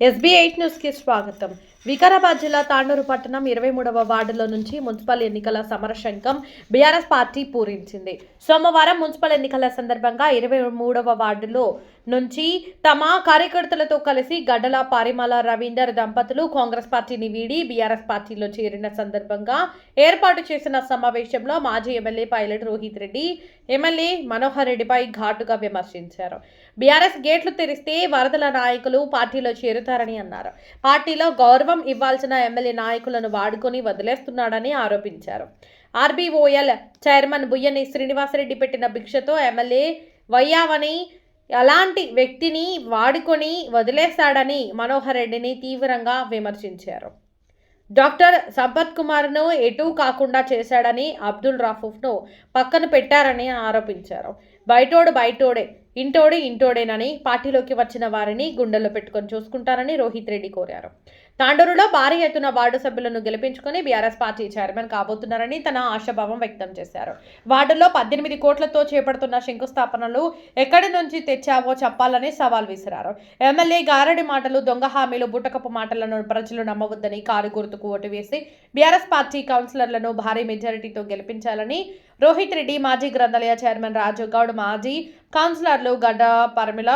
SB8 news కి స్వాగతం. వికారాబాద్ జిల్లా తాండూరు పట్టణం 23వ వార్డులో నుంచి మున్సిపల్ ఎన్నికల సమరశంఖం బీఆర్ఎస్ పార్టీ పూరించింది. సోమవారం మున్సిపల్ ఎన్నికల సందర్భంగా 23వ వార్డులో నుంచి తమ కార్యకర్తలతో కలిసి గడ్డల పరిమళ రవీందర్ దంపతులు కాంగ్రెస్ పార్టీని వీడి బీఆర్ఎస్ పార్టీలో చేరిన సందర్భంగా ఏర్పాటు చేసిన సమావేశంలో మాజీ MLA pilot Rohit Reddy MLA Manohar రెడ్డిపై ఘాటుగా విమర్శించారు. బీఆర్ఎస్ గేట్లు తెరిస్తే వరదల నాయకులు పార్టీలో చేరుతారని అన్నారు. పార్టీలో గౌరవం ఇవ్వాల్సిన ఎమ్మెల్యే నాయకులను వాడుకొని వదిలేస్తున్నాడని ఆరోపించారు. ఆర్బీఓఎల్ చైర్మన్ బుయ్యని శ్రీనివాసరెడ్డి పెట్టిన భిక్షతో ఎమ్మెల్యే వయ్యావని అలాంటి వ్యక్తిని వాడుకొని వదిలేస్తాడని మనోహర్ రెడ్డిని తీవ్రంగా విమర్శించారు. డాక్టర్ సంపత్ కుమార్ను ఎటూ కాకుండా చేశాడని అబ్దుల్ రఫూఫ్ను పక్కన పెట్టారని ఆరోపించారు. బయటోడే ఇంటోడేనని పార్టీలోకి వచ్చిన వారిని గుండెల్లో పెట్టుకొని చూసుకుంటారని రోహిత్ రెడ్డి కోరారు. తాండూరులో భారీ ఎత్తున వార్డు సభ్యులను గెలిపించుకుని బీఆర్ఎస్ పార్టీ చైర్మన్ కాబోతున్నారని తన ఆశాభావం వ్యక్తం చేశారు. వార్డులో 18 కోట్లతో చేపడుతున్న శంకుస్థాపనలు ఎక్కడి నుంచి తెచ్చావో చెప్పాలని సవాల్ విసిరారు. ఎమ్మెల్యే గారడి మాటలు, దొంగ హామీలు, బుట్టకప్పు మాటలను ప్రజలు నమ్మవద్దని కారు గుర్తుకు ఓటు వేసి బీఆర్ఎస్ పార్టీ కౌన్సిలర్లను భారీ మెజారిటీతో గెలిపించాలని రోహిత్ రెడ్డి, మాజీ గ్రంథాలయ చైర్మన్ రాజు గౌడ్, మాజీ కౌన్సిలర్లు గడ్డ పరిమళ,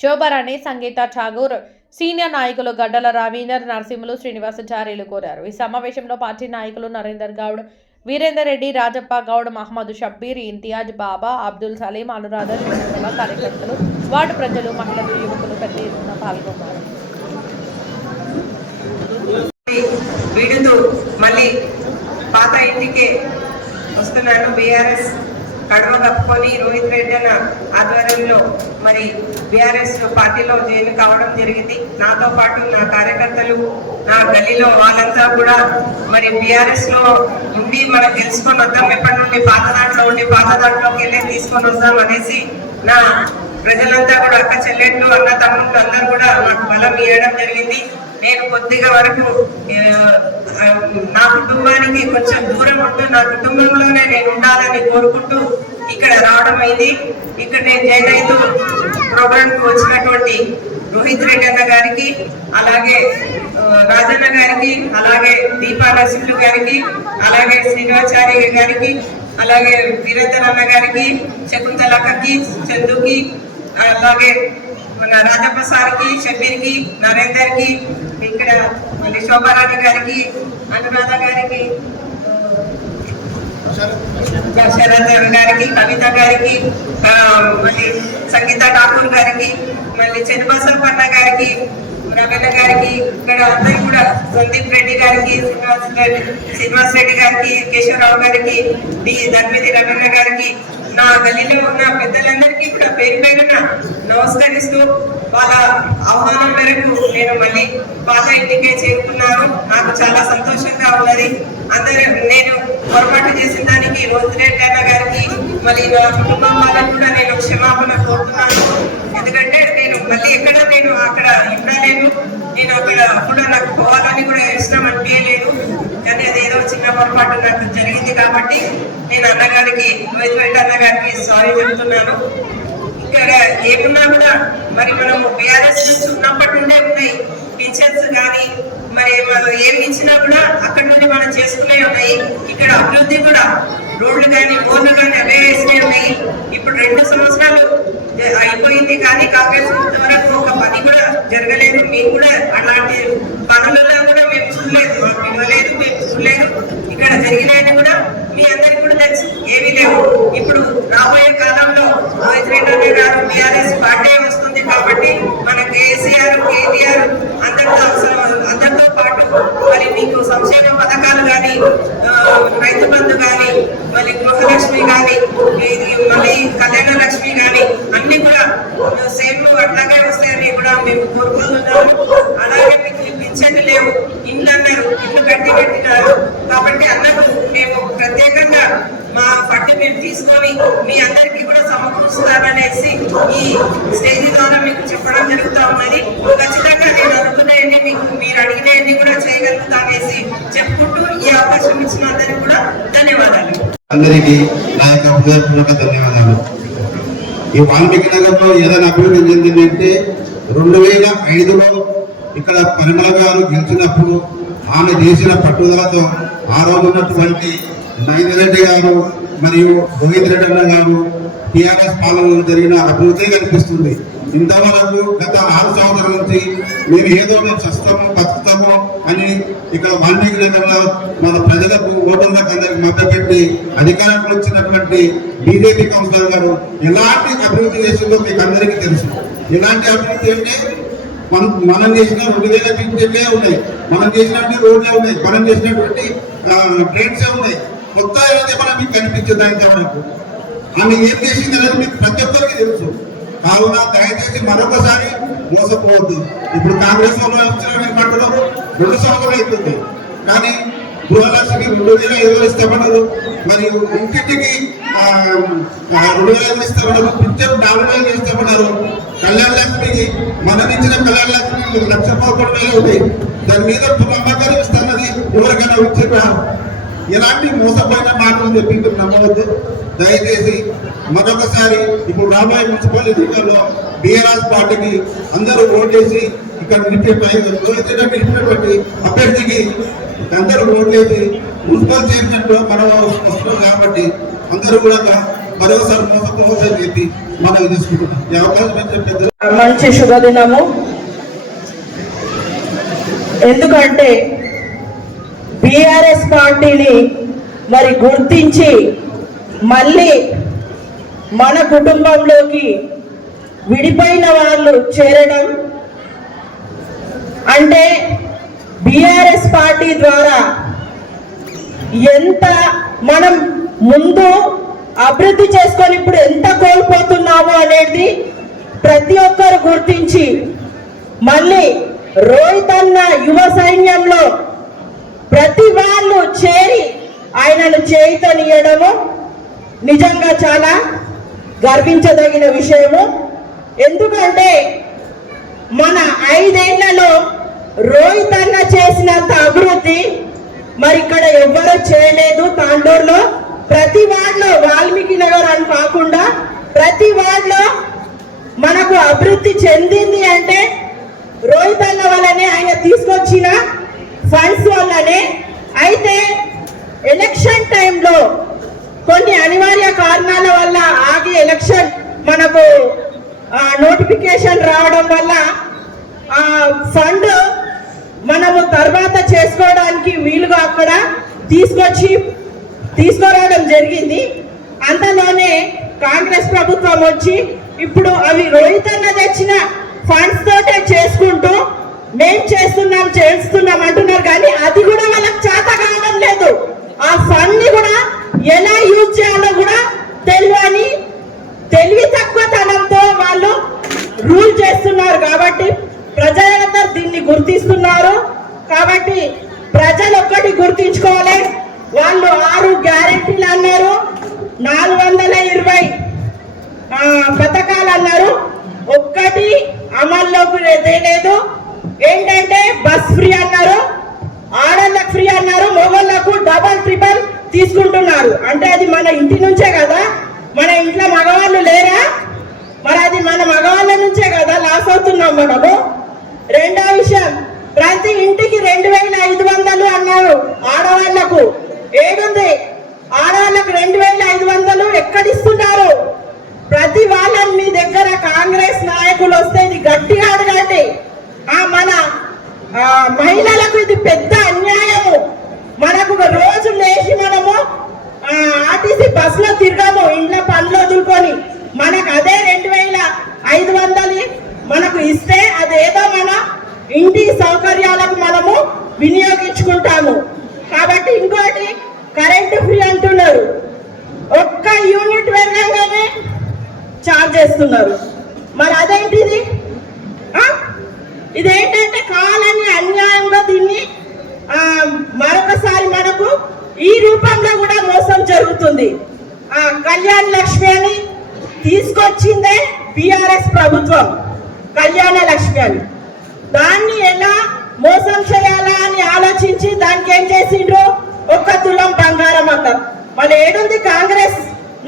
శోభారాణి, సంగీత ఠాగూర్, సీనియర్ నాయకులు గడ్డల రవీందర్, నరసింహులు, శ్రీనివాసాచార్యులు కోరారు. ఈ సమావేశంలో పార్టీ నాయకులు నరేందర్ గౌడ్, వీరేందర్ రెడ్డి, రాజప్ప గౌడ్, మహమ్మద్ షబ్బీర్, ఇంతియాజ్, బాబా, అబ్దుల్ సలీం, అనురాధ, శ్రీనివాస కార్యకర్తలు, వార్డు ప్రజలు, మహిళలు, యువకులు పెద్ద ఎత్తున పాల్గొన్నారు. మళ్ళీ పాత ఇంటికే వస్తున్నాను. బీఆర్ఎస్ కడవ కప్పుకొని రోహిత్ రెడ్డి అన్న ఆధ్వర్యంలో మరి బీఆర్ఎస్ పార్టీలో జాయిన్ కావడం జరిగింది. నాతో పాటు నా కార్యకర్తలు, నా గల్లీలో వాళ్ళంతా కూడా మరి బీఆర్ఎస్ లో ఉండి మనం తెలుసుకొని వద్దాం, ఎప్పటి నుండి పాత దాంట్లోకి వెళ్ళి తీసుకొని వద్దాం అనేసి నా ప్రజలంతా కూడా, అక్క చెల్లెళ్ళు, అన్న తమ్ముళ్ళు అందరూ కూడా నాకు బలం ఇవ్వడం జరిగింది. నేను కొద్దిగా వరకు నా కుటుంబానికి కొంచెం దూరం ఉంటూ నా కుటుంబంలోనే నేను ఉండాలని కోరుకుంటూ ఇక్కడ రావడం అయింది. ఇక్కడ నేను జాయిన్ అవుతూ ప్రోగ్రాంకి వచ్చినటువంటి రోహిత్ రెడ్డి అన్న గారికి, అలాగే రాజన్న గారికి, అలాగే దీపా నరసింహులు గారికి, అలాగే శ్రీనివాచార్య గారికి, అలాగే వీరేందర్ అన్న గారికి, శకుంతలక్కకి, చందుకి, అలాగే మన రాజప్ప సార్కి, షబీర్కి, నరేందర్కి, ఇక్కడ మళ్ళీ శోభారాణి గారికి, అనురాధ గారికి, శరత్ గారికి, కవిత గారికి, మళ్ళీ సంగీత ఠాకూర్ గారికి, మళ్ళీ చెన్నబసప్పన్న గారికి, రవీణ గారికి, ఇక్కడ అందరూ కూడా సందీప్ రెడ్డి గారికి, శ్రీనివాస్ రెడ్డి గారికి, కేశవరావు గారికి, ధర్మిది రవీణ గారికి, నా గల్లీలో ఉన్న పెద్దలందరికీ కూడా పేరు పేరున నమస్కరిస్తూ వాళ్ళ ఆహ్వానం మేరకు నేను మళ్ళీ పాత ఇంటికే చేరుకున్నాను. నాకు చాలా సంతోషంగా ఉన్నది. నేను పొరపాటు చేసిన దానికి రోహిత్ రెడ్డి అన్న గారికి, మళ్ళీ నా కుటుంబం వాళ్ళకు కూడా నేను క్షమాపణ కోరుతున్నాను. ఎందుకంటే నేను మళ్ళీ నేను అక్కడ ఉండలేను, నేను అక్కడ కూడా నాకు పోవాలని కూడా ఇష్టం అనిపించలేదు. కానీ అదేదో చిన్న పొరపాటు నాకు జరిగింది కాబట్టి నేను అన్నగారికి, రోహిత్ రెడ్డి అన్న గారికి సారీ చెప్తున్నాను. ఇక్కడ ఏమున్నా కూడా మరి మనము బీఆర్ఎస్ నుంచి ఉన్నప్పటి నుండే ఉన్నాయి పింఛన్స్ కానీ, మరి ఏమి ఇచ్చినా కూడా అక్కడ నుండి మనం చేసుకునే ఉన్నాయి. ఇక్కడ అభివృద్ధి కూడా రోడ్లు కానీ, బోర్లు కానీ అవే వేసినవి ఉన్నాయి. ఇప్పుడు 2 సంవత్సరాలు అయిపోయింది కానీ కాంగ్రెస్ వరకు ఒక పని కూడా జరగలేదు. మేము కూడా అలాంటి పనులలో కూడా మేము చూడలేదు, మాకు ఇవ్వలేదు, మేము చూడలేదు. ఇక్కడ జరిగినవి కూడా మీ అందరికీ కూడా తెలుసు, ఏమీ లేవు. ఇప్పుడు రాబోయే కాలంలో రోహిత్ రెడ్డి అన్న గారు బీఆర్ఎస్ పార్టీ వస్తుంది కాబట్టి మన కేసీఆర్, కేటీఆర్ అందరితో పాటు మరి మీకు సంక్షేమ పథకాలు కానీ, రైతు బంధు కానీ, మళ్ళీ గృహలక్ష్మి కానీ, మళ్ళీ కళ్యాణ లక్ష్మి కానీ అన్ని కూడా సేమ్ అట్లాగే వస్తాయని కూడా మేము కోరుకుంటున్నాము. అలాగే మీకు పింఛన్లు లేవు, ఇండ్లు అన్నారు, ఇల్లు పెట్టినారు కాబట్టి అన్నకు మేము ప్రత్యేకంగా మా పట్టు మేము తీసుకొని మీ అందరికీ కూడా సమకూరుస్తామనేసి ఈ స్టేజ్ ద్వారా మీకు చెప్పడం జరుగుతూ ఉన్నది. ఖచ్చితంగా నేను అనుకునేవి మీకు, మీరు అడిగినవి కూడా చేయగలుగుతామనేసి చెప్పుకుంటూ ఈ అవకాశం ఇచ్చిన అందరికీ కూడా ధన్యవాదాలు. అందరికీ నా యొక్క హృదయపూర్వక ధన్యవాదాలు. ఈ వాల్మీకి నగర్లో ఏదైనా అభివృద్ధి చెందిందంటే 2005లో ఇక్కడ పరిమళ గారు గెలిచినప్పుడు ఆమె చేసిన పట్టుదలతో ఆ రోజు ఉన్నటువంటి నైదరెడ్డి గారు మరియు రోహిత్ రెడ్డి అన్న గారు టీఆర్ఎస్ పాలనలో జరిగిన అభివృద్ధి కనిపిస్తుంది. ఇంతవరకు గత 6 సంవత్సరాల నుంచి మేము చస్తాము బతుకుతాము అని ఇక్కడ వాల్మీకి నగర్లో మన ప్రజలకు ఓటర్లకు అందరికి మద్దతు అధికారంలో వచ్చినటువంటి బీజేపీ కౌన్సిలర్ గారు ఎలాంటి అభివృద్ధి చేసిందో మీకు అందరికీ తెలుసు. ఎలాంటి అభివృద్ధి అంటే మనం చేసిన 2000 పింఛన్లే ఉన్నాయి, మనం చేసినటువంటి రోడ్లే ఉన్నాయి, మనం చేసినటువంటి ట్రైన్సే ఉన్నాయి. కొత్త ఏదైతే మనం మీకు కనిపించింది ఇంతవరకు ఆమె ఏం చేసింది అనేది మీకు ప్రతి ఒక్కరికి తెలుసు. కావున దయచేసి మరొకసారి మోసపోవద్దు. ఇప్పుడు కాంగ్రెస్ వాళ్ళు ఏమంటున్నారు 2 సంవత్సరాలు అవుతుంది, కానీ గృహలక్ష్మి 2000 ఇస్తామన్నారు, మరియు ఇంటింటికి 2000 ఇస్తామన్నారు, పింఛన్ 4000 ఇస్తామన్నారు. కళ్యాణ లక్ష్మికి మనం ఇచ్చిన కళ్యాణ లక్ష్మి 1,11,000 ఉంటాయి. దాని మీద నమ్మకాలు ఇస్తున్నది ఎవరికైనా ఇచ్చిన ఎలాంటి మోసపోయిన మాటలు చెప్పి మీరు నమ్మవద్దు. దయచేసి మరొకసారి ఇప్పుడు రాబోయే మున్సిపల్ ఎన్నికల్లో బీఆర్ఎస్ పార్టీకి అందరూ ఓటేసి ఇక్కడ నిలిపినటువంటి అభ్యర్థికి అందరూ ఓట్లేసి మున్సిపల్ చైర్మన్ మనం వస్తున్నాం కాబట్టి అందరూ కూడా మరోసారి మోసపోవద్దని చెప్పి మనం తీసుకుంటున్నాం. ఈ అవకాశం మంచి శుభదినము. ఎందుకంటే బీఆర్ఎస్ పార్టీని మరి గుర్తించి మళ్ళీ మన కుటుంబంలోకి విడిపోయిన వాళ్ళు చేరడం అంటే బీఆర్ఎస్ పార్టీ ద్వారా ఎంత మనం ముందు అభివృద్ధి చేసుకొని ఇప్పుడు ఎంత కోల్పోతున్నామో అనేది ప్రతి ఒక్కరు గుర్తించి మళ్ళీ రోహిత్ అన్న యువ సైన్యంలో ప్రతి వాళ్ళు చేరి ఆయనను చేయితనియడము నిజంగా చాలా గర్వించదగిన విషయము. ఎందుకంటే మన 5 ఏళ్లలో రోహిత్ అన్న చేసినంత అభివృద్ధి మరి ఇక్కడ ఎవ్వరూ చేయలేదు. తాండూరులో ప్రతి వార్డులో వాల్మీకి నగర్ అని కాకుండా ప్రతి వార్డులో మనకు అభివృద్ధి చెందింది అంటే రోహిత్ అన్న వల్లనే, ఆయన తీసుకొచ్చిన ఫండ్స్ వల్లనే. అయితే ఎలక్షన్ టైంలో కొన్ని అనివార్య కారణాల వల్ల ఆగి ఎలక్షన్ మనకు నోటిఫికేషన్ రావడం వల్ల ఆ ఫండ్ మనము తర్వాత చేసుకోవడానికి వీలుగా అక్కడ తీసుకురావడం జరిగింది. అంతలోనే కాంగ్రెస్ ప్రభుత్వం వచ్చి ఇప్పుడు అవి రోహిత్ అన్న తెచ్చిన ఫండ్స్ తోటే చేసుకుంటూ మేం చేస్తున్నాం అంటున్నారు. కానీ అది కూడా వాళ్ళకి చేత కావడం లేదు. ఆ ఫండ్ ని కూడా ఎలా యూజ్ చేయాలో కూడా తెలివి తక్కువతనంతో వాళ్ళు రూల్ చేస్తున్నారు. కాబట్టి ప్రజలందరూ దీన్ని గుర్తిస్తున్నారు. కాబట్టి ప్రజలు ఒక్కటి గుర్తించుకోవాలి. వాళ్ళు 6 గ్యారెంటీలు అన్నారు, 420 పథకాలు అన్నారు, ఒక్కటి అమల్లోకి లేదు. ఏంటంటే బస్ ఫ్రీ అన్నారు, ఆడళ్ళకు ఫ్రీ అన్నారు, మగవాళ్ళకు డబల్ ట్రిపుల్ తీసుకుంటున్నారు. అంటే అది మన ఇంటి నుంచే కదా, మన ఇంట్లో మగవాళ్ళు లేరా? మరి అది మన మగవాళ్ళ నుంచే కదా లాస్ అవుతున్నాం మనము. రెండో విషయం, ప్రతి ఇంటికి 2,500 అన్నారు. ఆడవాళ్లకు ఏడుంది? ఆడవాళ్ళకు 2,500 ఎక్కడిస్తున్నారు? ప్రతి వాళ్ళని మీ దగ్గర కాంగ్రెస్ నాయకులు వస్తే ఇది గట్టిగా అడగండి. మన మహిళలకు ఇది పెద్ద అన్యాయము. మనకు రోజు లేచి మనము ఆర్టీసీ బస్సులో తిరగము, ఇంట్లో పనులు వదులుకొని. మనకు అదే 2,500 మనకు ఇస్తే అదేదో మన ఇంటి సౌకర్యాలకు మనము వినియోగించుకుంటాము. కాబట్టి ఇంకోటి, కరెంటు ఫ్రీ అంటున్నారు. ఒక్క యూనిట్ వెళ్ళగానే ఛార్జ్ చేస్తున్నారు. మరి అదేంటిది? ఇదేంటంటే కావాలని అన్యాయంగా దీన్ని మరొకసారి మనకు ఈ రూపంలో కూడా మోసం జరుగుతుంది. కళ్యాణ లక్ష్మి అని తీసుకొచ్చిందే బీఆర్ఎస్ ప్రభుత్వం. కళ్యాణ లక్ష్మి అని దాన్ని ఎలా మోసం చేయాలా అని ఆలోచించి దానికి ఏం చేసిండ్రు? 1 తులం బంగారం అన్నారు. మళ్ళీ ఏడుంది కాంగ్రెస్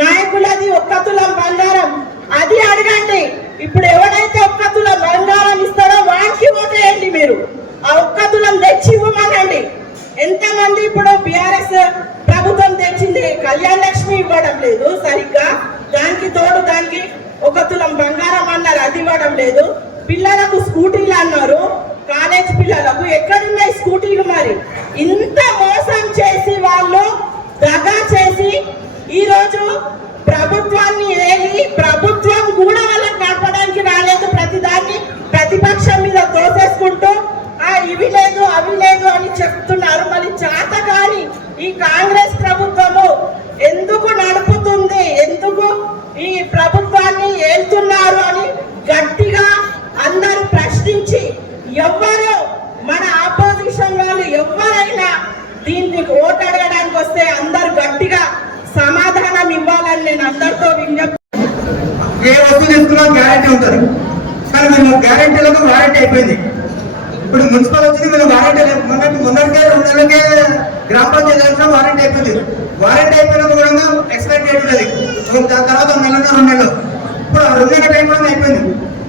నాయకులది 1 తులం బంగారం? అది అడగండి. ఇప్పుడు ఎవడైతే 1 తులం బంగారం 1 తులం బంగారం అన్నారు, అది ఇవ్వడం లేదు. పిల్లలకు స్కూటీలు అన్నారు, కాలేజ్ పిల్లలకు ఎక్కడున్నాయి స్కూటీలు? మరి ఇంత మోసం చేసి వాళ్ళు దగా చేసి ఈరోజు ప్రభుత్వాన్ని ఏలి ప్రభుత్వం కూడా వాళ్ళకి నడపడానికి రాలేదు. ప్రతిదాన్ని ప్రతిపక్షం మీద తోసేసుకుంటూ ఇవి లేదు అవి లేదు అని చెప్తున్నారు. మళ్ళీ చేత కానీ ఈ కాంగ్రెస్ ప్రభుత్వము ఎందుకు నడుపుతుంది, ఎందుకు ఈ ప్రభుత్వాన్ని ఏల్తున్నారు అని గట్టిగా అందరూ ప్రశ్నించి ఎవరు మన ఆపోజిషన్ వాళ్ళు ఎవరైనా దీన్ని ఓటు అడగడానికి వస్తే అందరు గట్టిగా సమాధానం ఇవ్వాలని నేను అందరితో విజ్ఞప్తి. ఏ వస్తువు తీసుకున్నా గ్యారెంటీ ఉంటుంది, కానీ మేము గ్యారెంటీలకు వారంటీ అయిపోయింది. ఇప్పుడు మున్సిపల్ వచ్చింది, మేము వారంటీ మొన్నటికే 2 నెలలకే గ్రామ పంచాయతీ ఎలక్షన్ వారంటీ అయిపోయింది. వారంటీ అయిపోయిన కూడా ఎక్స్పైర్ డేట్ ఉన్నది, దాని తర్వాత 1 నెల 2 నెలలు. ఇప్పుడు 2 నెలల టైం కూడా అయిపోయింది,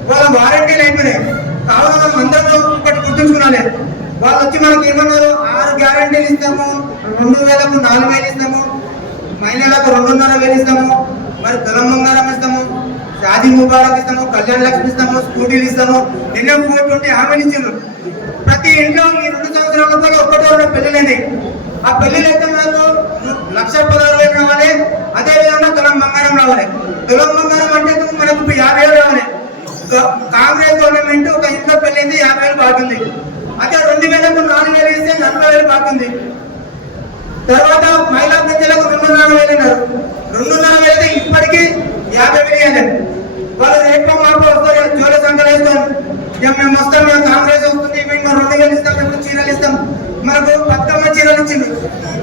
వాళ్ళ వారంటీలు అయిపోయినాయి. కావున మనం అందరూ ఒకటి గుర్తుంచుకున్నాలి. వాళ్ళు వచ్చి మనకి ఏమన్నారు, 6 గ్యారెంటీలు ఇస్తాము, 2000కు 4000 ఇస్తాము, మహిళలకు 2,500 ఇస్తాము, మరి తులం బంగారం ఇస్తాము, షాదీ ముబారక్ ఇస్తాము, కళ్యాణ లక్ష్మి ఇస్తాము, స్కూటీలు ఇస్తాము, ఎన్నో 420 హామీలు ఇచ్చారు. ప్రతి ఇంట్లో ఈ 2 సంవత్సరాల కూడా 1 పెళ్లిలేని ఆ పెళ్లిలు అయితే మనకు 1,16,000 రావాలి. అదే విధంగా తులం బంగారం రావాలి. తులం బంగారం అంటే మనకు 50,000 రావాలి. కాంగ్రెస్ గవర్నమెంట్ ఒక ఇంట్లో పెళ్ళైంది 50,000 బాగుంది. అదే 2,000కు 4,000 ఇస్తే 40,000 బాగుంది. తర్వాత మహిళా పెద్దలకు 2,500 అన్నారు. 2,500 అయితే ఇప్పటికీ 50,000 అన్నారు. వాళ్ళు రేపు మాకు వస్తారు, జోల సంఖ్యలు వేస్తాం, మేము వస్తాం, మేము కాంగ్రెస్ వస్తుంది, మేము 2,000 ఇస్తాం, మేము చీరలు ఇస్తాం. మనకు బతుకమ్మ చీరలు ఇచ్చింది.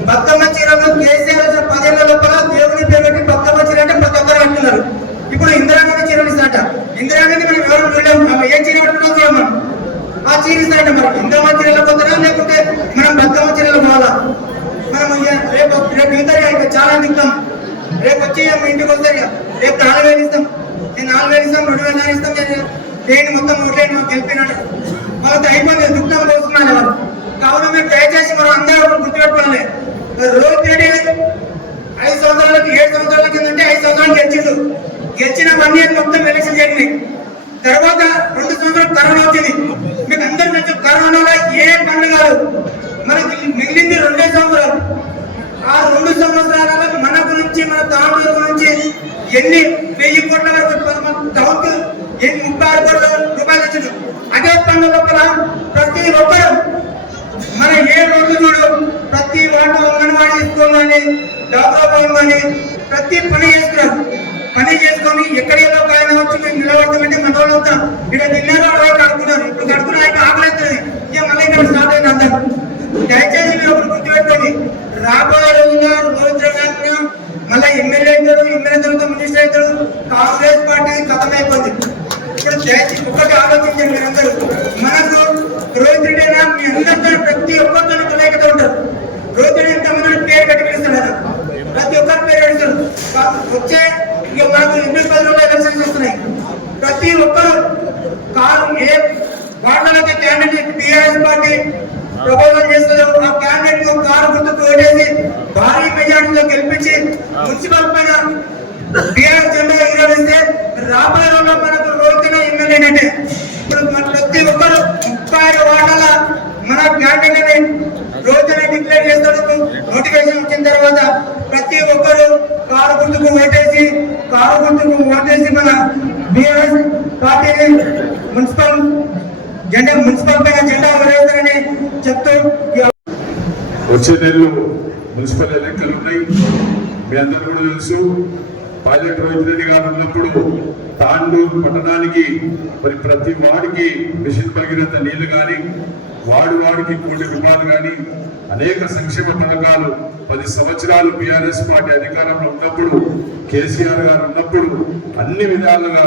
బతుకమ్మ చీరలు కేసీఆర్ 10 ఏళ్ల లోపల దేవుని పేరు పెట్టి బతుకమ్మ చీర అంటే ప్రతి ఒక్కరు కట్టున్నారు. ఇప్పుడు ఇందిరాగాంధీ చీరలు ఇస్తాట. ఇందిరాగాంధీ మనం ఎవరు వెళ్ళాము, ఏ చీర కట్టుకున్నాం చూడం, మనం ఆ చీర ఇస్తారంటే మనం ఇందిరమ్మ చీరలు పోతారా, లేకుంటే మనం బతుకమ్మ చీరలు పోవాలా? మనం రేపు ఇంత చాలా దిగుతాం, రేపు వచ్చి ఇంటికి వస్తారు, రేపు 4,000 ఇస్తాం, నేను 4,000 ఇస్తాం, 2,000 ఇస్తాం, నేను మొత్తం ఓట్లేను గెలిపినాడు. వాళ్ళతో అయిపోయింది, దుఃఖం పోతున్నాను వాళ్ళు. కావున మీరు దయచేసి మనం అందరూ గుర్తుపెట్టుకోవాలి. రోహిత్ రెడ్డి 5 సంవత్సరాలకి 7 సంవత్సరాల కిందంటే 5 సంవత్సరాలు గెలిచిండు. గెలిచిన 1 ఇయర్ మొత్తం ఎలక్షన్ జరిగినాయి. తర్వాత 2 సంవత్సరాలు కరోనా వచ్చింది. మీకు అందరూ తెలుసు, కరోనాలో ఏ పనులు కాదు, మనకి మిగిలింది 2 సంవత్సరాలు. ఆ 2 సంవత్సరాలలో మన గురించి, మన తాండూరు గురించి ఎన్ని 1000 కోట్ల వరకు టౌన్ ఎన్ని 36 కోట్ల రూపాయలు వచ్చింది. అదే పనుల లోపల ప్రతి ఒక్కరు మన ఏ రోడ్లు చూడు, ప్రతి వార్డు అంగన్వాడీ స్కూల్ కానీ డాక్టర్ భవన్ కానీ ప్రతి పని చేస్తున్నారు. పని చేసుకొని ఎక్కడేదో ఆయన వచ్చి మేము నిలబడతామంటే మన వాళ్ళు వస్తాం. ఇక్కడ తిన్నారో కడుక్కున్నారు, ఇప్పుడు కడుక్కున్న ఆయన ఆకలిస్తుంది, ఇక మళ్ళీ ఇక్కడ స్టార్ట్ అయింది అందరూ. దయచేసి మీరు ఒకరు గుర్తుపెట్టుకోండి, రాబోయే రోజుల్లో రోహిత్ రెడ్డి మళ్ళీ ఎమ్మెల్యే అవుతాడు, ఎమ్మెల్యే తర్వాత మినిస్టర్ అవుతాడు, కాంగ్రెస్ పార్టీ ఖతమైపోతుంది. ఇప్పుడు దయచేసి ఒకటి ఆలోచించండి మీరందరూ. మనకు రోహిత్ రెడ్డి అయినా మీ అందరితో ప్రతి ఒక్కరితో కలయికత ఉంటారు. రోహిత్ రెడ్డి ఎంతమంది పేరు పెట్టి పిలుస్తాడు కదా, ప్రతి ఒక్కరి పేరు పెడతాడు. వచ్చే ఇక మనకు 8-10 రోజులు ఎలక్షన్స్ వస్తున్నాయి. ప్రతి ఒక్కరు ఏ వార్డులకి క్యాండిడేట్ టీఆర్ఎస్ పార్టీ ప్రపోజల్ చేస్తారు, ఆ క్యాండిడేట్ కారు గుర్తుకు ఓటేసి భారీ మెజార్టీలో గెలిపించి మున్సిపల్ పైన టీఆర్ఎస్ జెండా ఎగరవేస్తే రాబోయే రోజుల్లో మనకు రోహిత్ ఎమ్మెల్యేనంటే ఇప్పుడు మన ప్రతి ఒక్కరు 35 వార్డుల మన క్యాండిడేట్ రోహిత్ డిక్లేర్ చేస్తాడు. నోటిఫికేషన్ వచ్చిన తర్వాత ప్రతి ఒక్కరు కారు గుర్తుకు ఓటేసి మన బీఆర్ఎస్ పార్టీని మున్సిపల్ పైన జెండా ఎగరేస్తారని చెప్తూ వచ్చే నెలలో మున్సిపల్ ఎన్నికలు ఉన్నాయి. మీ అందరూ కూడా తెలుసు, పైలట్ రోహిత్ రెడ్డి గారు ఉన్నప్పుడు తాండూరు పట్టణానికి మరి ప్రతి వాడికి మిషన్ భగీరథ నీళ్లు కానీ, వాడికి కోటి రూపాయలు కానీ, అనేక సంక్షేమ పథకాలు 10 సంవత్సరాలు బీఆర్ఎస్ పార్టీ అధికారంలో ఉన్నప్పుడు, కేసీఆర్ గారు ఉన్నప్పుడు అన్ని విధాలుగా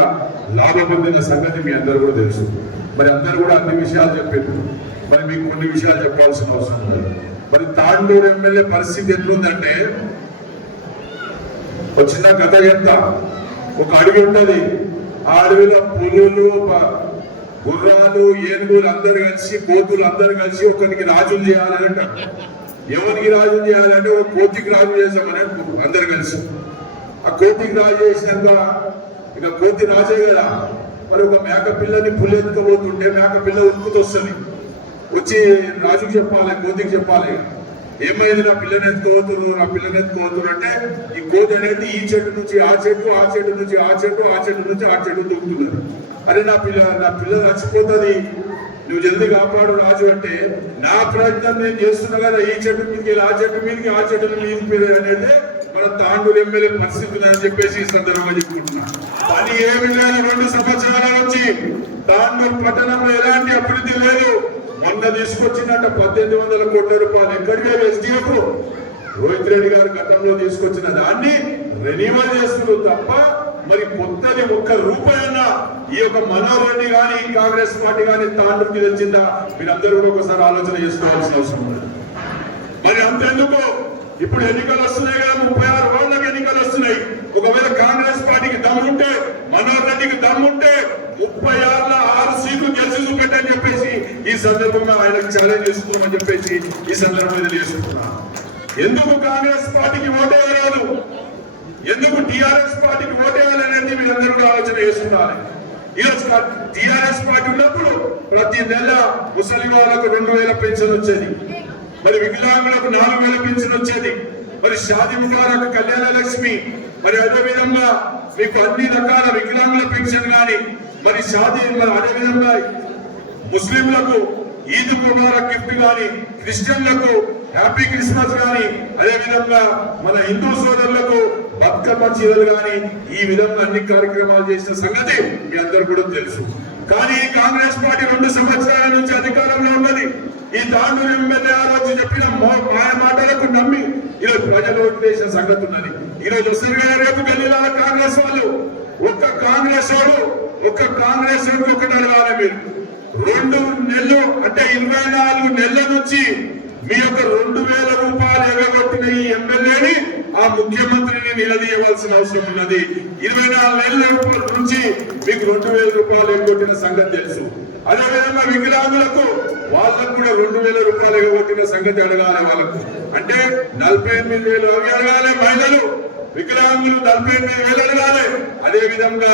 లాభం పొందిన సంగతి మీ అందరూ కూడా తెలుసు. మరి అందరూ కూడా అన్ని విషయాలు చెప్పారు. మరి మీకు కొన్ని విషయాలు చెప్పాల్సిన అవసరం ఉంది. మరి తాండూరు ఎమ్మెల్యే పరిస్థితి ఎట్లుందంటే, ఒక చిన్న కథ చెప్తా. ఒక అడవి ఉంటది, ఆ అడవిలో పులులు, గుర్రాలు, ఏనుగులు అందరు కలిసి, కోతులు అందరు కలిసి ఒకరికి రాజులు చేయాలని అంటారు. ఎవరికి రాజులు చేయాలంటే ఒక కోతికి రాజు చేసామని అందరు కలిసి. ఆ కోతికి రాజు చేసినాక ఇక కోతి రాజే కదా, మరి ఒక మేక పిల్లని పులి ఎత్తుకోబోతుంటే మేక పిల్ల ఉరుకుతొస్తుంది, వచ్చి రాజుకి చెప్పాలి, కోతికి చెప్పాలి, ఏమైంది నా పిల్లని ఎత్తుకోతున్నారు, నా పిల్లని ఎత్తుకోతున్నారు అంటే ఈ కోతి అనేది ఈ చెట్టు నుంచి ఆ చెట్టు, ఆ చెట్టు నుంచి ఆ చెట్టు, ఆ చెట్టు నుంచి ఆ చెట్టు దూకుతున్నారు. అరే నా పిల్ల చచ్చిపోతుంది, నువ్వు జల్దీ కాపాడు రాజు అంటే, నా ప్రయత్నం నేను చేస్తున్నా కదా, ఈ చెట్టు మీదకి ఆ చెట్టు మీదకి ఆ చెట్టు మీదకి అనేది మన తాండూరు ఎమ్మెల్యే పరిస్థితి అని చెప్పేసి ఈ సందర్భంగా చెప్పుకుంటున్నా. కానీ ఏమి లేదు, 2 సంవత్సరాల నుంచి తాండూరు పట్టణంలో ఎలాంటి అభివృద్ధి లేదు. మొన్న తీసుకొచ్చినట్ట 1800 కోట్ల రూపాయలు ఎక్కడికే ఎస్డిఎఫ్ రోహిత్ రెడ్డి గారు గతంలో తీసుకొచ్చిన దాన్ని రెన్యువల్ చేస్తున్నారు తప్ప మరి కొత్తది ఒక్క రూపాయన్నా ఈ యొక్క మనోహర్ రెడ్డి కానీ కాంగ్రెస్ పార్టీ కానీ తాండూరుకి తెచ్చిందా మీరందరూ కూడా ఒకసారి ఆలోచన చేసుకోవాల్సిన అవసరం ఉంది. మరి అంతెందుకు, ఇప్పుడు ఎన్నికలు వస్తున్నాయి కదా, 36 వార్డులకు ఎన్నికలు వస్తున్నాయి. ఒకవేళ కాంగ్రెస్ పార్టీకి దమ్ముంటే, మనోహర్ రెడ్డికి దమ్ముంటే 36 సీట్లు గెలిచి చూపెట్టని చెప్పేసి ఈ సందర్భంగా ఆయనకు ఛాలెంజ్ చేస్తున్నామని చెప్పేసి ఈ సందర్భంగా తెలియజేస్తున్నా. ఎందుకు కాంగ్రెస్ పార్టీకి ఓటేయరాదు, ఎందుకు టిఆర్ఎస్ పార్టీకి ఓటేయాలనేది మీరందరూ కూడా ఆలోచన చేస్తున్నారు. ఈరోజు టిఆర్ఎస్ పార్టీ ఉన్నప్పుడు ప్రతి నెల ముసలి వాళ్ళకు 2000 పెన్షన్ వచ్చేది, మరి వికలాంగులకు 4000 పెన్షన్ వచ్చేది, మరి షాదీ ముబారక్, కళ్యాణ లక్ష్మి, మరి అదే విధంగా మీకు అన్ని రకాల వికలాంగుల పెన్షన్ కానీ, మరి షాదీ, మరి అదే విధంగా ముస్లింలకు ఈద్ ముబారక్ గిఫ్ట్ కానీ, క్రిస్టియన్లకు హ్యాపీ క్రిస్మస్ కానీ, అదే విధంగా మన హిందూ సోదరులకు బతుకమ్మ చీరలు కానీ, ఈ విధంగా అన్ని కార్యక్రమాలు చేసిన సంగతి మీ అందరూ కూడా తెలుసు. కానీ కాంగ్రెస్ పార్టీ 2 సంవత్సరాల నుంచి అధికారంలో ఉన్నది. ఈ తాండూరు ఎమ్మెల్యే ఆ రోజు చెప్పిన మాయ మాటలకు నమ్మి ఈరోజు ప్రజలు ఓటు వేసిన సంగతి ఉన్నది. ఈరోజు వస్తారు రేపు గెలిచిన కాంగ్రెస్ వాళ్ళు, ఒక్క కాంగ్రెస్ వాడు ఒకటి అడగాలి మీరు. 2 నెలలు అంటే 24 నెలల నుంచి మీ యొక్క 2000 రూపాయలు ఎగగొట్టిన ఈ ఎమ్మెల్యేని ఆ ముఖ్యమంత్రిని నిలదీయవలసిన అవసరం ఉన్నది. 24 నెలల నుంచి మీకు 2000 రూపాయలు ఎగగొట్టిన సంగతి తెలుసు. అదేవిధంగా వికలాంగులకు వాళ్ళకు కూడా 2000 రూపాయలు ఎగగొట్టిన సంగతి అడగాలి. వాళ్ళకు అంటే 48,000 అవి అడగాలి. మహిళలు వికలాంగులు 48,000 అడగాలి. అదే విధంగా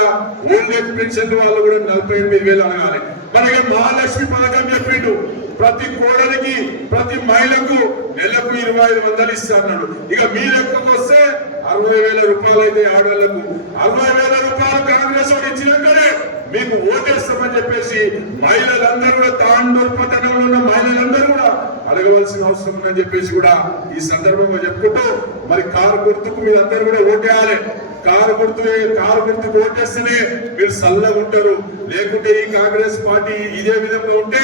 ఓల్డ్ ఏజ్ పెన్షన్ వాళ్ళు కూడా 48,000 అడగాలి. మనకి మహాలక్ష్మి పథకం చెప్పిండు, ప్రతి కోడలికి ప్రతి మహిళకు నెలకు 2500 ఇస్తాడు. ఇక మీ లెక్కకు వస్తే 60,000 రూపాయలు అయితే ఆడవాళ్లకు 60,000 రూపాయలు కాంగ్రెస్ వాడు ఇచ్చినాకనే మీకు ఓటేస్తామని చెప్పేసి మహిళలందరూ కూడా, తాండూరు పట్టణంలో ఉన్న మహిళలందరూ కూడా అడగవలసిన అవసరం ఉందని చెప్పేసి కూడా ఈ సందర్భంగా చెప్పుకుంటూ, మరి కారు గుర్తుకు మీరందరూ కూడా ఓటేయాలి. కారు గుర్తుకు ఓటేస్తేనే మీరు చల్లగా ఉంటారు. లేకుంటే ఈ కాంగ్రెస్ పార్టీ ఇదే విధంగా ఉంటే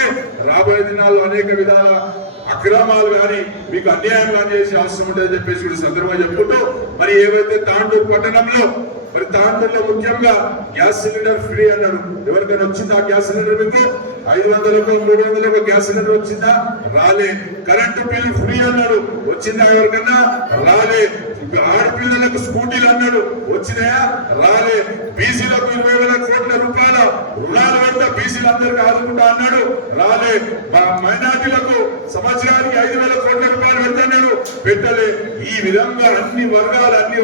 రాబోయే దినాల్లో అనేక విధాల అక్రమాలు కానీ మీకు అన్యాయం కానీ చేసే అవసరం ఉంటుందని చెప్పేసి కూడా సందర్భంగా చెప్పుకుంటూ, మరి ఏవైతే తాండూరు పట్టణంలో, మరి తాండూరులో ముఖ్యంగా గ్యాస్ సిలిండర్ ఫ్రీ అన్నాడు. ఎవరికైనా వచ్చిందా గ్యాస్ సిలిండర్? మీకు 500కు 300కు గ్యాస్ సిలిండర్ వచ్చిందా? రాలే. కరెంటు బిల్ ఫ్రీ అన్నాడు, వచ్చిందా ఎవరికన్నా? రాలే. ఆడపిల్లలకు స్కూటీలు అన్నాడు, వచ్చినాయా? రాలే. బీసీలకు 20,000 కోట్ల రూపాయల రుణాలు పెడతా బీసీలు అందరికీ ఆదుకుంటా అన్నాడు, రాలే. మైనార్టీలకు సంవత్సరానికి 5,000 కోట్ల రూపాయలు పెడతాడు, పెట్టలే. ఈ విధంగా అన్ని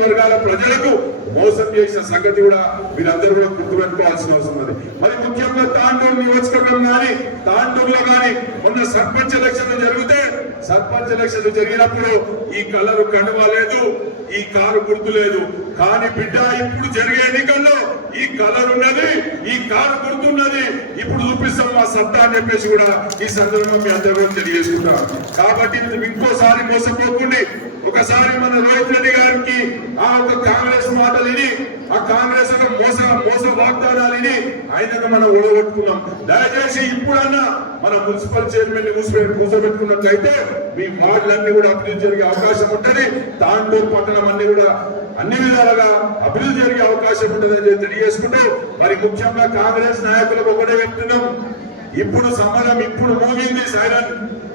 వర్గాల ప్రజలకు మోసం చేసిన సంగతి కూడా మీరందరూ కూడా గుర్తుపెట్టుకోవాల్సిన అవసరం ఉంది. మరి ముఖ్యంగా తాండూరు నియోజకవర్గం కానీ, తాండూరులో కానీ మొన్న సర్పంచ్ ఎలక్షన్లు జరిగినప్పుడు ఈ కలరు కండువా లేదు, ఈ కారు గుర్తు లేదు. కానీ బిడ్డ ఇప్పుడు జరిగే ఎన్నికల్లో ఈ కలర్ ఉన్నది, ఈ కారు గుర్తున్నది, ఇప్పుడు చూపిస్తాం మా సత్తా అని చెప్పేసి కూడా ఈ సందర్భంగా మీ అందరూ తెలియజేసుకుంటారు. కాబట్టి ఇంకోసారి మోసపోకుండా ఒకసారి మన రోహిత్ రెడ్డి గారికి ఆ ఒక కాంగ్రెస్ మాటలు విని, ఆ కాంగ్రెస్ మోస వాగ్దానాలని ఆయనగా మనం ఓడగొట్టుకున్నాం. దయచేసి ఇప్పుడన్నా మన మున్సిపల్ చైర్మన్ ని కూర్చోబెట్టుకున్నట్లయితే మీ వార్డులన్నీ కూడా అభివృద్ధి జరిగే అవకాశం ఉంటుంది. తాండూరు పట్టణం అన్ని కూడా అన్ని విధాలుగా అభివృద్ధి జరిగే అవకాశం ఉంటుందని తెలియజేసుకుంటూ, మరి ముఖ్యంగా కాంగ్రెస్ నాయకులకు ఒకటే చెప్తున్నాం, ఇప్పుడు సమరం ఇప్పుడు మోగింది సైరన్.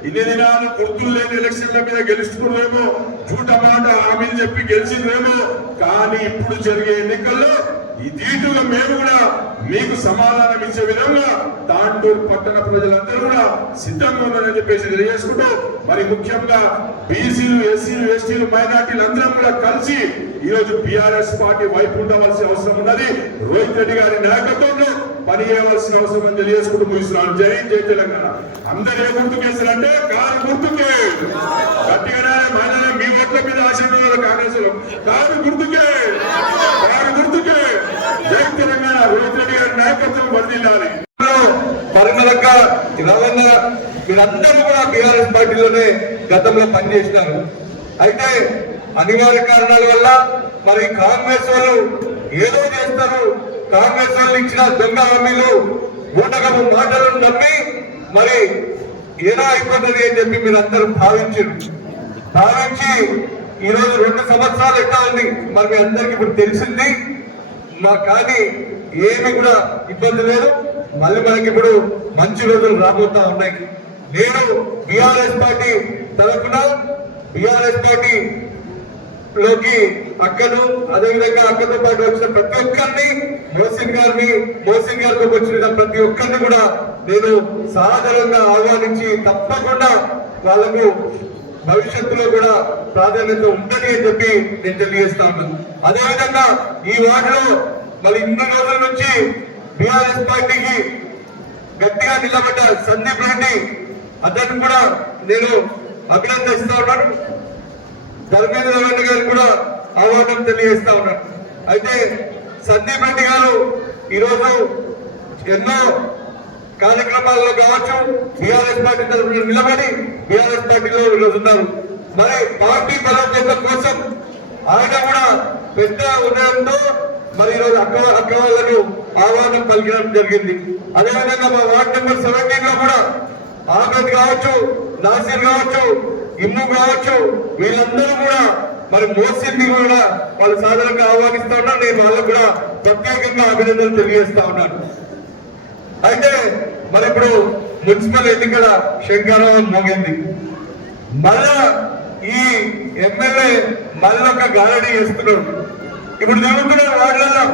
ఇన్ని దినాలు గుర్తులు లేని ఎలక్షన్ల మీద గెలుచుకున్నామో, జూట మాట హామీలు చెప్పి గెలిచిందేమో, కానీ ఇప్పుడు జరిగే ఎన్నికల్లో ఈ దీటుగా మేము కూడా మీకు సమాధానం ఇచ్చే విధంగా తాండూరు పట్టణ ప్రజలందరూ కూడా సిద్ధంగా ఉన్నారని చెప్పేసి తెలియజేసుకుంటూ, మరి ముఖ్యంగా బీసీలు, ఎస్సీలు, ఎస్టీలు, మైనార్టీలు అందరం కూడా కలిసి ఈరోజు బీఆర్ఎస్ పార్టీ వైపు ఉండవలసిన అవసరం ఉన్నది. చేయాలని రోహిత్ రెడ్డి గారి నాయకత్వంలో పని చేయవలసిన అవసరం తెలియజేసుకుంటూ ముగిస్తున్నాను. జై జై తెలంగాణ. అందరూ ఏ గుర్తుకేస్తారంటే కారు గుర్తుకే గట్టిగానే మహిళలు మీ ఓట్ల మీద ఆశీర్వాదాలు కాంగ్రెస్ కారు గుర్తుకే జై తెలంగాణ. రోహిత్ రెడ్డి గారి నాయకత్వం వర్ధిల్లాలి. పరిమళక్క రవణ మీరందరూ కూడా బీఆర్ఎస్ పార్టీలోనే గతంలో పనిచేసినారు. అయితే అనివార్య కారణాల వల్ల మరి కాంగ్రెస్ వాళ్ళు ఏదో చేస్తారు, కాంగ్రెస్ వాళ్ళు ఇచ్చిన దొంగ హామీలు ఊటకపు మాటలను నమ్మి మరి ఏదో అయిపోతుంది అని చెప్పి మీరందరూ భావించి ఈరోజు 2 సంవత్సరాలు ఎట్లా ఉంది మరి మీ అందరికి ఇప్పుడు తెలిసింది. కానీ ఏమి కూడా ఇబ్బంది లేదు. మళ్ళీ మనకి ఇప్పుడు మంచి రోజులు రాబోతా ఉన్నాయి. నేను బీఆర్ఎస్ పార్టీ తరఫున బీఆర్ఎస్ పార్టీలోకి అక్కను అదేవిధంగా అక్కతో పాటు వచ్చిన ప్రతి ఒక్కరిని మోసిన్ గారితో వచ్చిన ప్రతి ఒక్కరిని కూడా నేను సాధారణంగా ఆహ్వానించి తప్పకుండా వాళ్ళకు భవిష్యత్తులో కూడా ప్రాధాన్యత ఉంటుంది అని చెప్పి నేను తెలియజేస్తా ఉన్నాను. అదేవిధంగా ఈ వార్డులో మరి ఇన్ని రోజుల నుంచి బీఆర్ఎస్ పార్టీకి గట్టిగా నిలబడ్డ సందీప్ రెడ్డి అతను కూడా నేను అభినందిస్తా ఉన్నాను. ధర్మేంద్ర రెడ్డి గారు కూడా ఆహ్వానం తెలియజేస్తా ఉన్నాను. అయితే సందీప్ రెడ్డి గారు ఈరోజు ఎన్నో కార్యక్రమాల్లో కావచ్చు బీఆర్ఎస్ పార్టీ తరఫున నిలబడి బీఆర్ఎస్ పార్టీలో ఈరోజు ఉన్నారు. మరి పార్టీ బలోపేతం కోసం ఆయన కూడా పెద్ద ఉదయంతో మరి ఈరోజు అక్క వాళ్ళను ఆహ్వానం పలికడం జరిగింది. అదేవిధంగా మా వార్డు నెంబర్ 17 లో కూడా ఆహ్మద్ కావచ్చు, నాసిర్ కావచ్చు, ఇమ్ము కావచ్చు, వీళ్ళందరూ కూడా మరి మోసిన్ని కూడా వాళ్ళు సాధారణంగా ఆహ్వానిస్తా ఉన్నారు. నేను వాళ్ళకు కూడా ప్రత్యేకంగా అభినందనలు తెలియజేస్తా ఉన్నాను. అయితే మరి ఇప్పుడు మున్సిపల్ ఎన్నికల శంకరావం మోగింది. మళ్ళా ఈ ఎమ్మెల్యే మళ్ళొక గారడీ చేస్తున్నాడు. ఇప్పుడు తిరుగుతున్న వార్డులలో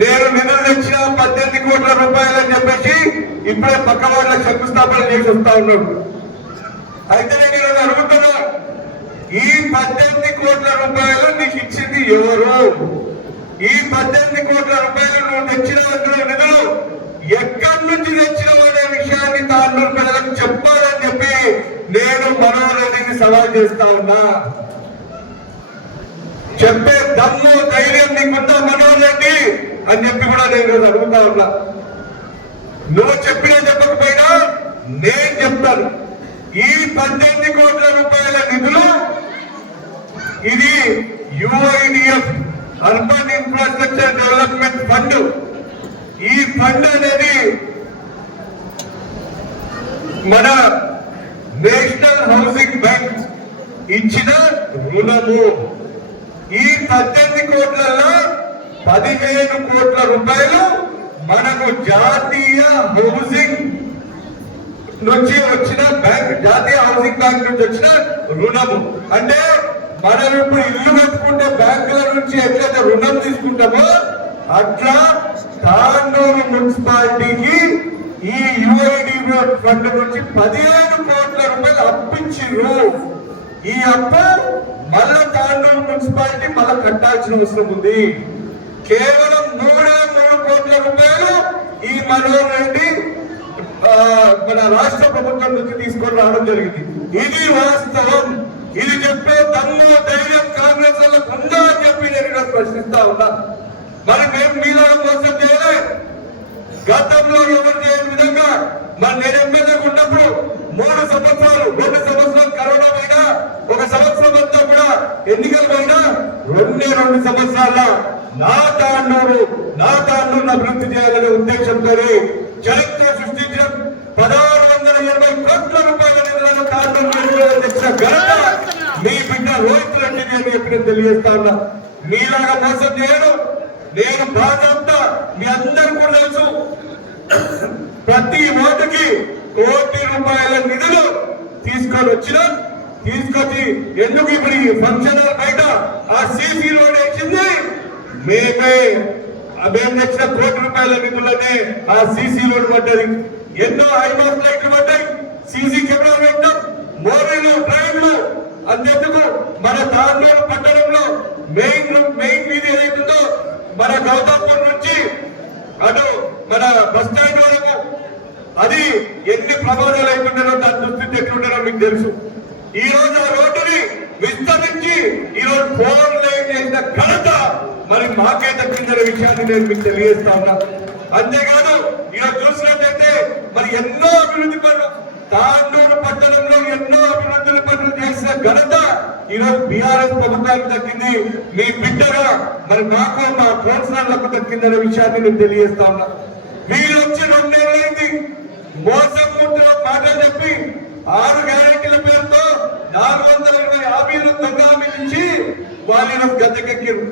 నేను నిధులు తెచ్చిన 18 కోట్ల రూపాయలు అని చెప్పేసి ఇప్పుడే పక్క వార్డుల శంకుస్థాపన చేసి వస్తా ఉన్నాడు. అయితే నేను అడుగుతున్నా, ఈ 18 కోట్ల రూపాయలు నీకు ఇచ్చింది ఎవరు? ఈ 18 కోట్ల రూపాయలు నువ్వు తెచ్చిన నిధులు ఎక్కడి నుంచి తెచ్చినావు అనే విషయాన్ని తాను ప్రజలకు చెప్పాలని చెప్పి నేను మనోహర్ రెడ్డిని సవాల్ చేస్తా ఉన్నా. చెప్పే దమ్ము ధైర్యం నీకుందా మనోహర్ రెడ్డి అని చెప్పి కూడా నేను అడుగుతా ఉన్నా. నువ్వు చెప్పినా చెప్పకపోయినా నేను చెప్తాను. ఈ 18 కోట్ల రూపాయల నిధులు ఇది UIDF urban infrastructure development fund. ఈ ఫండ్ అనేది మన నేషనల్ హౌసింగ్ బ్యాంక్ ఇచ్చిన రుణము. ఈ 18 కోట్లలో 15 కోట్ల రూపాయలు మనకు జాతీయ హౌసింగ్ నుంచి వచ్చిన బ్యాంక్, జాతీయ హౌసింగ్ బ్యాంక్ నుంచి వచ్చిన రుణము. అంటే మనం ఇప్పుడు ఇల్లు కట్టుకుంటే బ్యాంకుల నుంచి ఎట్లయితే రుణం తీసుకుంటామో అట్లా తాండూరు మున్సిపాలిటీకి ఈ యుఐడి ఫండ్ నుంచి 15 కోట్ల రూపాయలు అప్పించారు. ఈ అప్పు మళ్ళా తాండూరు మున్సిపాలిటీ మళ్ళా కట్టాల్సిన అవసరం ఉంది. కేవలం 3 కోట్ల రూపాయలు ఈ మనోహర్ రెడ్డి మన రాష్ట్ర ప్రభుత్వం నుంచి తీసుకొని రావడం జరిగింది. ఇది వాస్తవం. ఇది చెప్పే దమ్ము ధైర్యం కాంగ్రెస్ వాళ్ళకు ఉందా అని చెప్పి నేను ప్రశ్నిస్తా ఉన్నా. మరి మేము మీలో మోసం చేయలే. గతంలో ఎవరు చేయని విధంగా మరి నేను ఎమ్మెల్యేగా ఉన్నప్పుడు 2 సంవత్సరాలు కరోనా పోయినా, 1 సంవత్సరం అంతా కూడా ఎన్నికలు పోయినా 2 సంవత్సరాల నా తాండూరు అభివృద్ధి చేయాలనే ఉద్దేశంతో చరిత్ర సృష్టించిన 1620 కోట్ల రూపాయల నిధులను తాండూరు తెచ్చిన ఘనత మీ బిడ్డ రోహిత్ రెడ్డి అని చెప్పి తెలియజేస్తా ఉన్నా. మీలాగా మోసం చేయను. నేను బాధ్యత మీ అందరూ కూడా తెలుసు. ప్రతి ఓటుకి 1 కోటి రూపాయల నిధులు తీసుకొచ్చి ఎందుకు ఇప్పుడు ఈ ఫంక్షన్ బయట ఆ సీసీ రోడ్ వేసింది మేము తెచ్చిన 1 కోటి రూపాయల నిధులనే ఆ సీసీ రోడ్ పడ్డది. ఎన్నో హైమాస్ లైట్లు పడ్డాయి, సీసీ కెమెరా పెట్టాం, మోరీలు, ట్రైన్లు. అంతెందుకు మన తాండూరు పట్టణంలో మెయిన్ వీధి ఏదైతుందో మన గౌతమ్పూర్ నుంచి అటు మన బస్ స్టాండ్ వరకు అది ఎన్ని ప్రమాదాలు అయిపోయినారో దాని దుస్థితి ఎట్లుంటారో మీకు తెలుసు. ఈ రోజు ఆ రోడ్డుని విస్తరించి ఈ రోజు 4 లైన్ చేసిన ఘనత మరి మాకే దక్కిందనే విషయాన్ని నేను మీకు తెలియజేస్తా ఉన్నా. అంతేకాదు ఈరోజు చూసినట్టయితే మరి ఎన్నో అభివృద్ధి పనులు తాండూరు పట్టణంలో ఎన్నో అభివృద్ధి పనులు చేసిన ఘనత ఈరోజు బీఆర్ఎస్ ప్రభుత్వానికి దక్కింది. మీ బిడ్డగా మరి మాకు మా కౌన్సిలర్లకు దక్కిందనే విషయాన్ని నేను తెలియజేస్తా ఉన్నా. వీళ్ళు వచ్చి 2 నెలలైంది మోసం మాటలు చెప్పి 6 గ్యారెంటీల పేరుతో 420 హామీలు దొంగ హామీలు ఇచ్చి వాళ్ళు గద్దెకెక్కారు.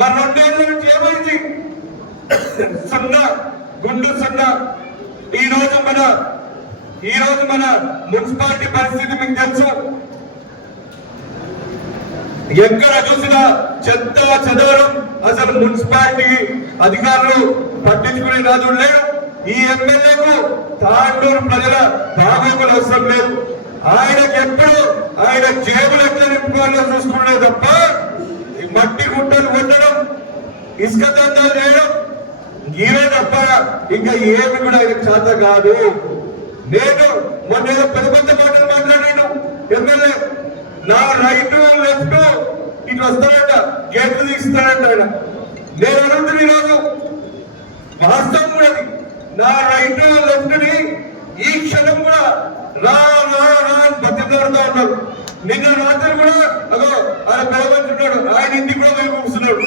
మరి 2 ఏళ్ల నుంచి ఏమైంది? సున్నా, గుండు సున్నా. ఈ రోజు మన మున్సిపాలిటీ పరిస్థితి మీకు తెలుసు. ఎక్కడ చూసినా చెత్త చెదరం. అసలు మున్సిపాలిటీ అధికారులు పట్టించుకునే రాజులు లేరు. ఈ ఎమ్మెల్యేకు తాండూరు ప్రజల బాగోగులు అవసరం లేదు. ఆయనకి ఎప్పుడు ఆయన జేబులు ఎట్లా నింపుకోవాలో చూసుకునే తప్ప ఈ మట్టి గుట్టలు కొట్టడం, ఇసుక దందాలు చేయడం ఇవే తప్ప ఇంకా ఏమి కూడా ఆయనకు చేత కాదు. నేను మొన్న ఏదో పెద్ద పెద్ద మాటలు మాట్లాడాను. ఎమ్మెల్యే నా రైట్ లెఫ్ట్ ఇటు వస్తాడంట, గేట్లు తీస్తాడంట ఆయన. నేను అడుగుతున్నా ఈరోజు వాస్తవం కూడా నా రైట్ లెఫ్ట్ ని ఈ క్షణం కూడా రా రా రా అని బతిలాడుతూ ఉన్నారు. నిన్న రాత్రి కూడా అదో ఆయన పిలవచ్చున్నాడు, ఆయన ఇంటికి కూడా మేము కూర్చున్నాడు.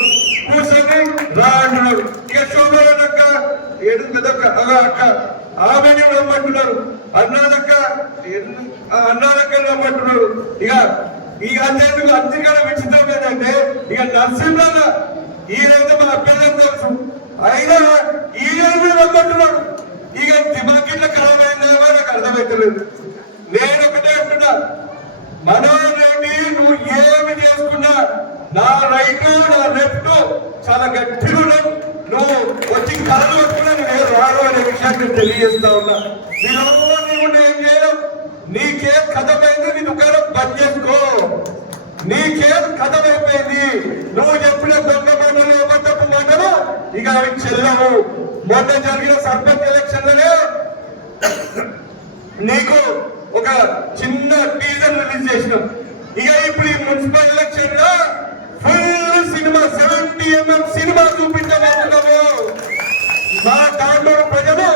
కూర్చొని రా అంటున్నాడు. ఇక శోభనక్క ఏడు పెద్దక్క అదో అక్క ఆమెని రమ్మంటున్నారు. అన్నాదక్క రమ్మంటున్నారు. ఇక అంతేందుకు అంతకన్నా విచిత్రం ఏంటంటే ఇక నరసింహ ఈయనైతే మా అభ్యర్థం తెలుసు, అయినా ఈయన కూడా రమ్మంటున్నాడు. ఇక దిమాకిట్ల ఖరాబ్ అయిందేమో నాకు అర్థమవుతలేదు. నేను ఒకటే అంటున్నా, మనోహర్ రెడ్డి నువ్వు ఏమి చేసుకున్నా నా రైట్ నా లెఫ్ట్ చాలా గట్టిగా ఉన్నావు. నువ్వు వచ్చి కళలు పట్టుకున్నా నువ్వు రాడు అనే విషయాన్ని తెలియజేస్తా ఉన్నా. నీవు ఏం చేయడం, నీకేం కథమైంది, నీ దుకాణం బంద్ చేసుకో. నీకేం కథమైపోయింది. నువ్వు చెప్పిన దొంగ మాటలు ఏమంటపు మాటలు ఇక అవి చెల్లవు. మొన్న జరిగిన సర్పంచ్ ఎలక్షన్లనే నీకు ఒక చిన్న టీజర్ రిలీజ్ చేసినాం. ఇక ఇప్పుడు ఈ మున్సిపల్ ఎలక్షన్ లో ఫుల్ సినిమా 70mm సినిమా చూపించబోతున్నాము. మా తాండూరు ప్రజలు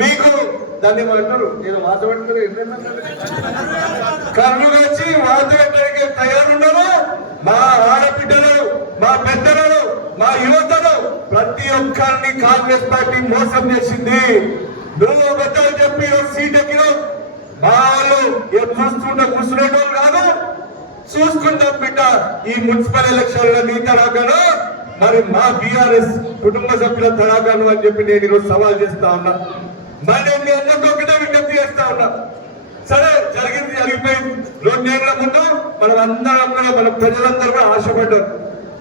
మీకు దాన్ని ఏమంటారు, ఏదో వాత పెడతారు, కర్లు వచ్చి వాత పెట్టడానికి తయారున్నారు. మా ఆడబిడ్డలు, మా పెద్దలు, మా యువతలు ప్రతి ఒక్కరిని కాంగ్రెస్ పార్టీ మోసం చేసింది. నువ్వు అబద్ధాలు చెప్పి సీట్ ఎక్కినావు. వాళ్ళు చూస్తుంటే కూర్చునేటోళ్ళు కాదు, చూసుకుంటాం బిడ్డ. ఈ మున్సిపల్ ఎలక్షన్ లో నీ తడాగాను మరి మా బీఆర్ఎస్ కుటుంబ సభ్యుల తడాగాను అని చెప్పి నేను ఈరోజు సవాల్ చేస్తా ఉన్నా. మరి మీ అందరికీ ఒకటే విజ్ఞప్తి చేస్తా ఉన్నా. సరే జరిగింది జరిగిపోయింది. 2 ఏళ్ల ముందు మనం అందరం కూడా మన ప్రజలందరూ కూడా ఆశపడ్డారు.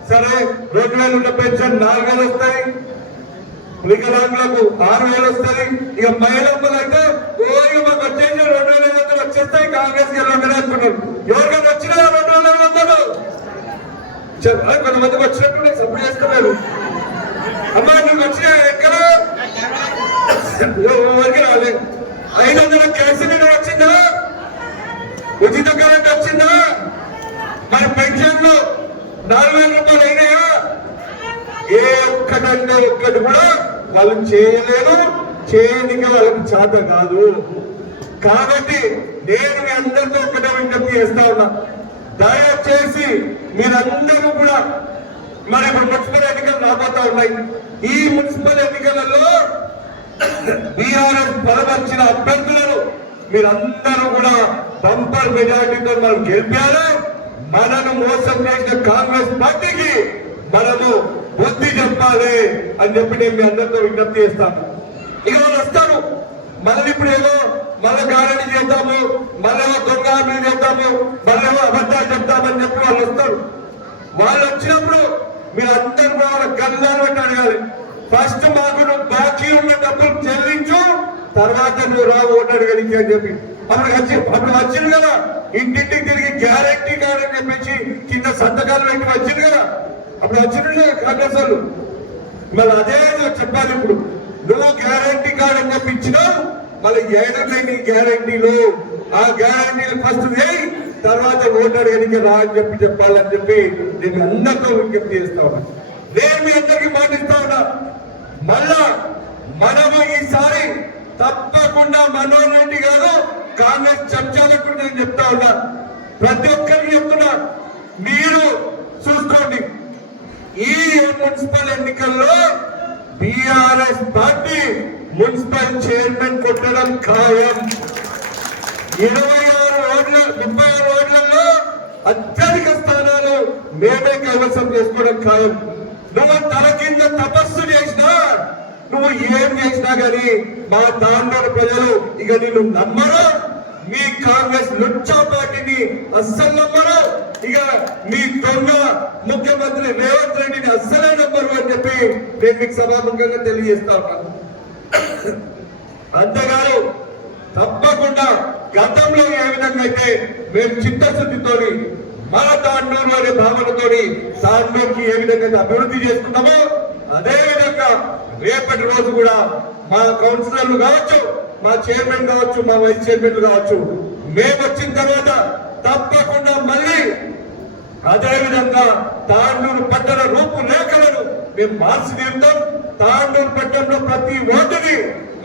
సరే 2000 ఉన్న పెన్షన్ 4000 వస్తాయి, వికలాంగులకు 6000 వస్తాయి. ఇక మహిళలు అయితే మాకు వచ్చేసి 2500 వచ్చేస్తాయి. కాంగ్రెస్ అనుకున్నారు. ఎవరికైనా వచ్చినా 2500 కొంతమందికి వచ్చినట్టు సపోర్ట్ చేస్తున్నారు. అమ్మా నీకు వచ్చిన ఎక్కడ ఎవరికి రాలేదు. 500 గ్యాస్ సిలిండర్ వచ్చిందా? ఉచిత కరెంట్ వచ్చిందా? మరి పెన్షన్లు 4000 రూపాయలు అయినాయా? ఏ ఒక్కటంటే ఒక్కటి కూడా వాళ్ళు చేయలేరు, చేయడానికి వాళ్ళకి చేత కాదు. కాబట్టి నేను మీ అందరితో ఒక్కటే విజ్ఞప్తి చేస్తా ఉన్నా, దయచేసి మీరందరూ కూడా మరి ఇప్పుడు మున్సిపల్ ఎన్నికలు రాబోతా ఉన్నాయి. ఈ మున్సిపల్ ఎన్నికలలో బీఆర్ఎస్ బలపరిచిన అభ్యర్థులను మీరందరూ కూడా బంపర్ మెజారిటీతో మనం గెలిపారు. మనను మోసం చేసిన కాంగ్రెస్ పార్టీకి మనము బుద్ధి చెప్పాలి అని చెప్పి నేను మీ అందరితో విజ్ఞప్తి చేస్తాను. ఇక వాళ్ళు వస్తారు మళ్ళీ ఇప్పుడు ఏదో మళ్ళీ గారడి చేద్దాము, మళ్ళీ దొంగ హామీలు చేద్దాము, మళ్ళీ అబద్ధాలు చెప్తామని చెప్పి వాళ్ళు వస్తారు. వాళ్ళు వచ్చినప్పుడు మీరు అందరూ కూడా వాళ్ళ గల్లాలు పెట్టి అడగాలి. ఫస్ట్ మాకు నువ్వు బాకీ ఉన్న డబ్బులు చెల్లించు, తర్వాత నువ్వు రా ఓటు అడగలిగి అని చెప్పి అప్పుడు వచ్చింది కదా. ఇంటింటికి తిరిగి గ్యారెంటీ కార్డు అని చెప్పేసి కింద సంతకాలు పెట్టి వచ్చింది కదా. అప్పుడు వచ్చిండే కాంగ్రెస్ వాళ్ళు మళ్ళీ అదే చెప్పాలి. ఇప్పుడు నువ్వు గ్యారంటీ కార్డు అని చెప్పి ఇచ్చినావు, మళ్ళీ ఏడమే నీ గ్యారంటీలు, ఆ గ్యారంటీలు ఫస్ట్ వేయి, తర్వాత ఓటర్ ఎన్నిక రా అని చెప్పి చెప్పాలని చెప్పి నేను అందరితో విజ్ఞప్తి చేస్తా ఉన్నా. నేను మీ అందరికీ మాటిస్తా ఉన్నా, మళ్ళా మనము ఈసారి తప్పకుండా మనోహర్ రెడ్డి గారు కాంగ్రెస్ చర్చలకు నేను చెప్తా ఉన్నా, ప్రతి ఒక్కరికి చెప్తున్నా, మీరు చూసుకోండి, ఈ మున్సిపల్ ఎన్నికల్లో బీఆర్ఎస్ పార్టీ మున్సిపల్ చైర్మన్ కొట్టడం ఖాయం. 36 రోడ్లలో అత్యధిక స్థానాలు మేమే కైవసం చేసుకోవడం ఖాయం. నువ్వు తల కింద తపస్సు చేసినా, నువ్వు ఏం చేసినా గానీ మా తాండూరు ప్రజలు ఇక నిన్ను నమ్మరు. మీ కాంగ్రెస్ లుచ్చా పార్టీని అస్సలు నమ్మరు. ఇక మీ దొంగ ముఖ్యమంత్రి రేవంత్ రెడ్డిని అస్సలే నమ్మరు అని చెప్పి నేను మీకు సభాముఖంగా తెలియజేస్తా ఉన్నాను. అంతేకాదు, తప్పకుండా గతంలో ఏ విధంగా అయితే మేము చిత్తశుద్ధితోని మన తాండూరు అనే భావనతోని తాండూరుకి ఏ విధంగా అభివృద్ధి చేసుకున్నామో అదే విధంగా రేపటి రోజు కూడా మా కౌన్సిలర్లు కావచ్చు, మా చైర్మన్ కావచ్చు, మా వైస్ చైర్మన్లు కావచ్చు, మేము వచ్చిన తర్వాత తప్పకుండా మళ్ళీ అదే విధంగా తాండూరు పట్టణ రూపురేఖలను మేము మార్చి తీరుతాం. తాండూరు పట్టణంలో ప్రతి ఓటుని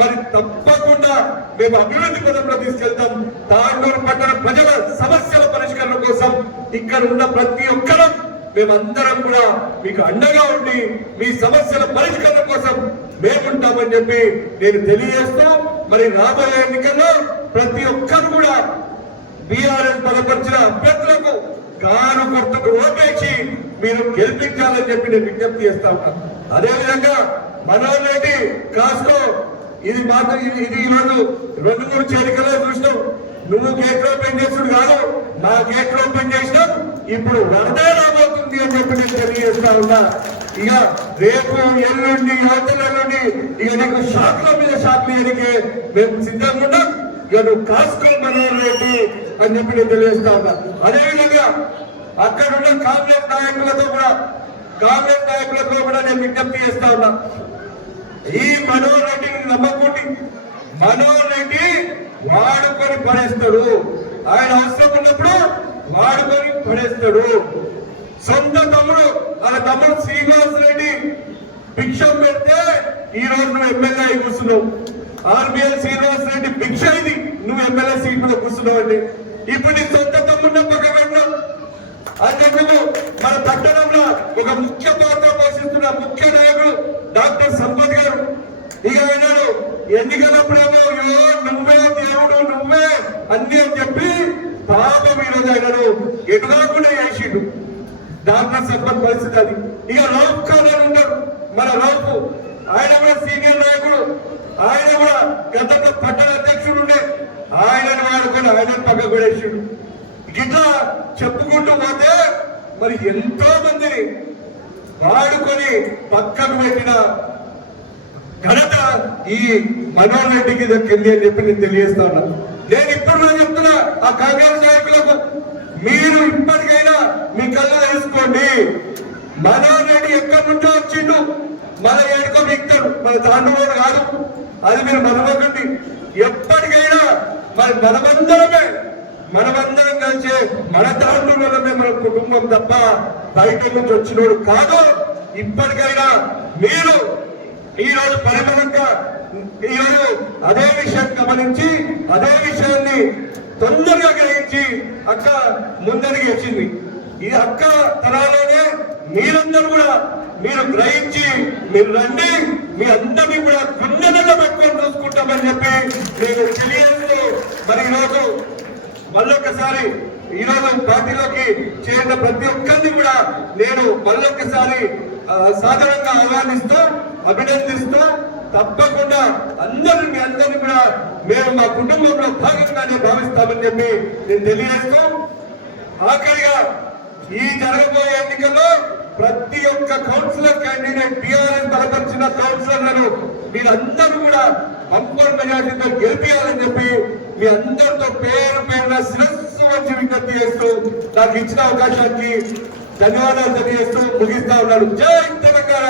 మరి తప్పకుండా మేము అభివృద్ధి పదంలో తీసుకెళ్తాం. తాండూరు పట్టణ ప్రజల సమస్యల పరిష్కారం కోసం ఇక్కడ ఉన్న ప్రతి ఒక్కరం మేమందరం కూడా మీకు అండగా ఉండి మీ సమస్యల పరిష్కారం కోసం మేముంటామని చెప్పి నేను తెలియజేస్తూ, మరి రాబోయే ఎన్నికల్లో ప్రతి ఒక్కరు కూడా బీఆర్ఎస్ బలపరిచిన అభ్యర్థులకు కారు గుర్తుకు ఓటేసి మీరు గెలిపించాలని చెప్పి నేను విజ్ఞప్తి చేస్తా ఉన్నాను. అదేవిధంగా మనోహర్ రెడ్డి కాస్కో ఇది మాత్రం ఇది ఈరోజు 2-3 చేరికలో చూసినాం. నువ్వు గేట్ ఓపెన్ చేసుడు కాదు, మా గేట్ ఓపెన్ చేసినాం. ఇప్పుడు వరదే రాబోతుంది అని చెప్పి నేను తెలియజేస్తా ఉన్నా. ఇక రేపు ఎల్లుండి యువతలెల్లుండి ఇక నీకు షాక్ల మీద షాక్లు ఎదిగే మేము సిద్ధంగా ఉన్నాం. ఇక నువ్వు కాస్కో మనోహర్ రెడ్డి అని చెప్పి నేను తెలియజేస్తా ఉన్నా. అదేవిధంగా అక్కడ ఉన్న కాంగ్రెస్ నాయకులతో కూడా నేను విజ్ఞప్తి చేస్తా ఉన్నా, ఈ మనోహర్ రెడ్డిని నమ్మకండి. మనోహర్ రెడ్డి వాడుకొని పడేస్తాడు, ఆయన అవసరం ఉన్నప్పుడు వాడుకొని పడేస్తాడు. సొంత తమ్ముడు వాళ్ళ తమ్ముడు శ్రీనివాస్ రెడ్డి భిక్షం పెడితే ఈ రోజు నువ్వు ఎమ్మెల్యే అయి కూర్చున్నావు. ఆర్బీఎల్ శ్రీనివాస్ రెడ్డి భిక్ష ఇది, నువ్వు ఎమ్మెల్యే సీట్ మీద కూర్చున్నావు అండి. ఇప్పుడు నీ సొంత తమ్ముడిని పక్కన పెట్టినావు. అందుకు మన పట్టణంలో ఒక ముఖ్య పాత్ర పోషిస్తున్న ముఖ్య నాయకుడు డాక్టర్ సంపత్ గారు ఇక అయినాడు. ఎన్నికలప్పుడేమో నువ్వే దేవుడు నువ్వే అన్ని అని చెప్పి పాపం ఈరోజు అయినాడు ఎటు కాకుండా చేసిండు డాక్టర్ సంపత్ పరిస్థితి అది. ఇక రౌఫ్ ఖాన్ అని ఉన్నాడు, మన రౌఫ్, ఆయన కూడా సీనియర్ నాయకుడు, ఆయన కూడా గతంలో పట్టణ అధ్యక్షుడు ఉండే, ఆయనను వాడుకొని ఆయన పక్కకు పడేసిండు. ఇట్లా చెప్పుకుంటూ పోతే మరి ఎంతో మందిని వాడుకొని పక్కకు పెట్టిన ఘనత ఈ మనోహర్ రెడ్డికి దక్కింది అని చెప్పి నేను తెలియజేస్తా ఉన్నా. నేను ఇప్పుడు చెప్తున్నా ఆ కాంగ్రెస్ నాయకులకు, మీరు ఇప్పటికైనా మీ కళ్ళు తెలుసుకోండి. మనోహర్ రెడ్డి ఎక్కడి నుంచో వచ్చిండు, మన ఏడుకో మిక్తాడు, మన తాండూరు కాదు, అది మీరు మనమకండి. ఎప్పటికైనా మరి మనమందరం కలిసి మన తాండూరులోనే మన కుటుంబం తప్ప బయట నుంచి వచ్చినోడు కాదు. ఇప్పటికైనా మీరు ఈరోజు పరిమళంగా ఈరోజు అదే విషయం గమనించి అదే విషయాన్ని తొందరగా గ్రహించి అక్క ముందరికి వచ్చింది. ఈ అక్క తరాలోనే మీరందరూ కూడా మీరు గ్రహించి మీరు రండి, మీ అందరినీ కూడా గుండెలలో పెట్టుకొని చూసుకుంటామని చెప్పి నేను తెలియజేస్తూ, మరి ఈరోజు మళ్ళొక్కసారి ఈరోజు పార్టీలోకి చేరిన ప్రతి ఒక్కరిని కూడా నేను మళ్ళొక్కసారి సాధారణంగా ఆహ్వానిస్తూ అభినందిస్తూ, తప్పకుండా మీ అందరినీ కూడా మేము మా కుటుంబంలో భాగంగానే భావిస్తామని చెప్పి నేను తెలియజేస్తూ, ఆఖరిగా ఈ జరగబోయే ఎన్నికల్లో ప్రతి ఒక్క కౌన్సిలర్ క్యాండిడేట్ టీఆర్ఎస్ బలపరిచిన కౌన్సిలర్లను మీరందరూ కూడా బంపర్ మెజార్టీతో గెలిపించాలని చెప్పి మీ అందరితో పేరున శిరస్సు వచ్చి విజ్ఞప్తి చేస్తూ నాకు ఇచ్చిన అవకాశానికి ధన్యవాదాలు తెలియజేస్తూ ముగిస్తా ఉన్నాను. జై తెలంగాణ.